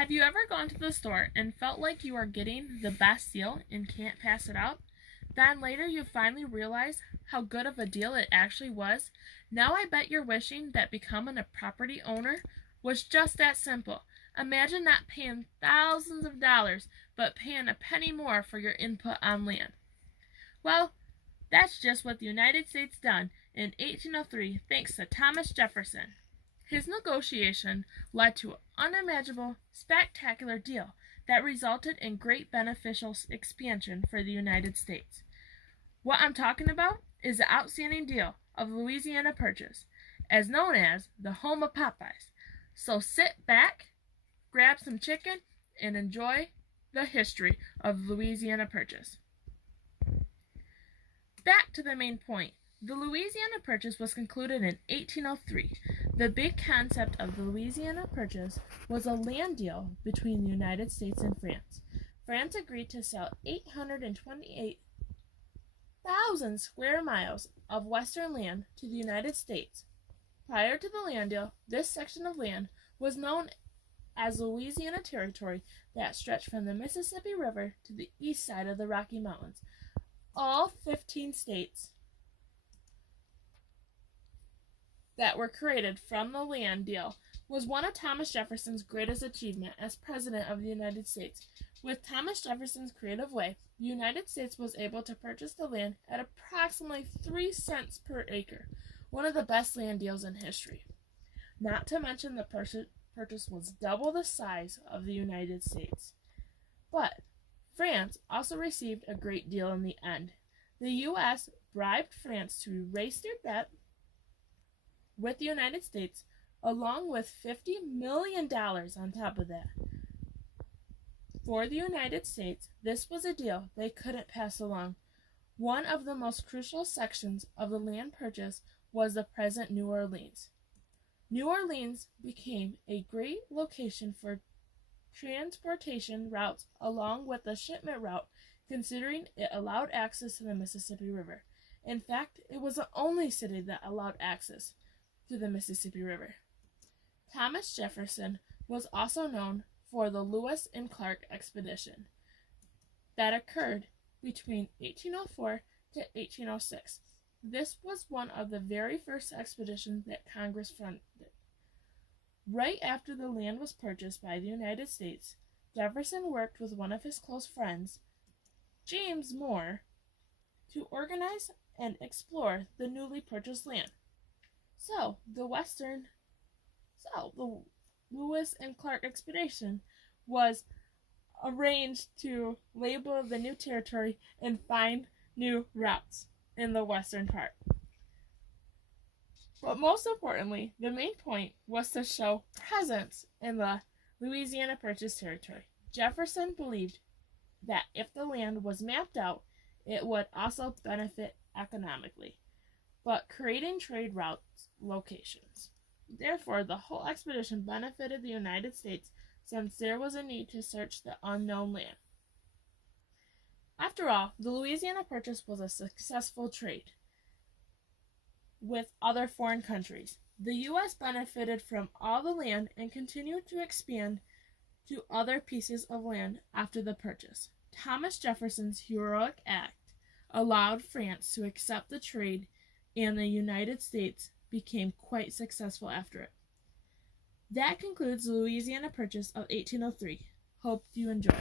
Have you ever gone to the store and felt like you are getting the best deal and can't pass it up? Then later you finally realize how good of a deal it actually was? Now I bet you're wishing that becoming a property owner was just that simple. Imagine not paying thousands of dollars, but paying a penny more for your input on land. Well, that's just what the United States done in 1803 thanks to Thomas Jefferson. His negotiation led to an unimaginable, spectacular deal that resulted in great beneficial expansion for the United States. What I'm talking about is the outstanding deal of Louisiana Purchase, as known as the home of Popeyes. So sit back, grab some chicken, and enjoy the history of Louisiana Purchase. Back to the main point. The Louisiana Purchase was concluded in 1803. The big concept of the Louisiana Purchase was a land deal between the United States and France. France agreed to sell 828,000 square miles of western land to the United States. Prior to the land deal, this section of land was known as Louisiana Territory that stretched from the Mississippi River to the east side of the Rocky Mountains. All 15 states that were created from the land deal was one of Thomas Jefferson's greatest achievements as President of the United States. With Thomas Jefferson's creative way, the United States was able to purchase the land at approximately 3 cents per acre, one of the best land deals in history. Not to mention the purchase was double the size of the United States. But France also received a great deal in the end. The U.S. bribed France to erase their debt with the United States, along with $50 million on top of that. For the United States, this was a deal they couldn't pass along. One of the most crucial sections of the land purchase was the present New Orleans. New Orleans became a great location for transportation routes along with the shipment route, considering it allowed access to the Mississippi River. In fact, it was the only city that allowed access to the Mississippi River. Thomas Jefferson was also known for the Lewis and Clark expedition that occurred between 1804 to 1806. This was one of the very first expeditions that Congress funded. Right after the land was purchased by the United States, Jefferson worked with one of his close friends, James Moore, to organize and explore the newly purchased land. So, the Lewis and Clark expedition was arranged to label the new territory and find new routes in the western part. But most importantly, the main point was to show presence in the Louisiana Purchase territory. Jefferson believed that if the land was mapped out, it would also benefit economically, but creating trade route locations. Therefore, the whole expedition benefited the United States since there was a need to search the unknown land. After all, the Louisiana Purchase was a successful trade with other foreign countries. The U.S. benefited from all the land and continued to expand to other pieces of land after the purchase. Thomas Jefferson's heroic act allowed France to accept the trade, and the United States became quite successful after it. That concludes the Louisiana Purchase of 1803. Hope you enjoyed.